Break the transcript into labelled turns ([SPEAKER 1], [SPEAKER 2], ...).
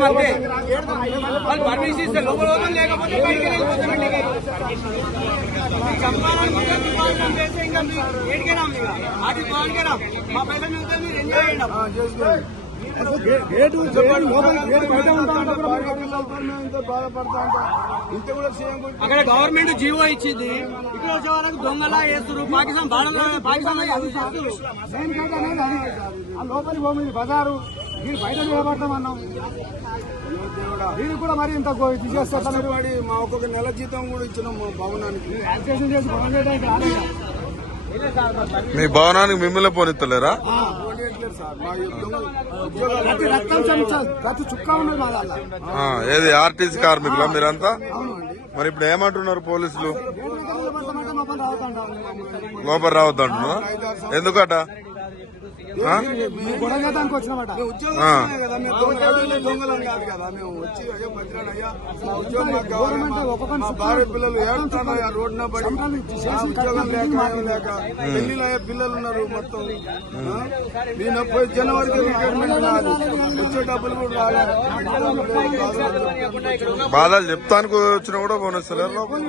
[SPEAKER 1] పోతాం అంతే వాళ్ళు పర్మిషన్ ఇస్తే లోపల పోతాం లేకపోతే బయటికి వెళ్ళిపోతాం ఇంటికి. మీకు చంపాలనుకుంటే మీ వాళ్ళు చంపేస్తే ఇంకా మీ ఏడికైనా ఇక అటు మా పైసలు మిగతా మీరు ఎంజాయ్ చేయండి.
[SPEAKER 2] గేటు
[SPEAKER 1] అక్కడ గవర్నమెంట్ జీవో ఇచ్చింది. ఇక్కడ వచ్చే వాళ్ళకి దొంగలా చేస్తారు పాకిస్తాన్ బాడలో పాకిస్తాన్లో యూజ్ చేస్తారు
[SPEAKER 2] దేనికంటే అనేది అది. ఆ లోపలి భూమి ఇది బజారు. మీరు బయట నిలబడతామన్నాం దీనికి కూడా మరి ఇంత చేస్తే వాడి మా ఒక్కొక్క నెల జీతం కూడా ఇచ్చినాం మా భవనానికి. యాక్సేషన్ చేసి భవనం చేయడానికి.
[SPEAKER 3] మీ భవనానికి మిమ్మల్ని పోనిస్తలేరా?
[SPEAKER 2] పోనీయట్లేదు సార్ మా ఉద్యోగాలు ప్రతి రక్తం చెంచా ప్రతి చుక్క ఉన్నది మా దాంట్లో
[SPEAKER 3] ఆ, ఏది ఆర్టీసీ కార్మికులా మీరంతా? మరి ఇప్పుడు ఏమంటున్నారు పోలీసులు? లోపల రావద్దు అంటున్నా ఎందుకట?
[SPEAKER 2] భార్య పిల్లలు రోడ్డున పడి ఉద్యోగం లేక లేక పిల్లలు ఉన్నారు మొత్తం. ఆ? నేను పోయి జనవరికి రిటైర్మెంట్ రాదు. వచ్చే డబ్బులు కూడా
[SPEAKER 3] బాధలు చెప్తానికి వచ్చినా కూడా పోనిస్తలేరు లోపల.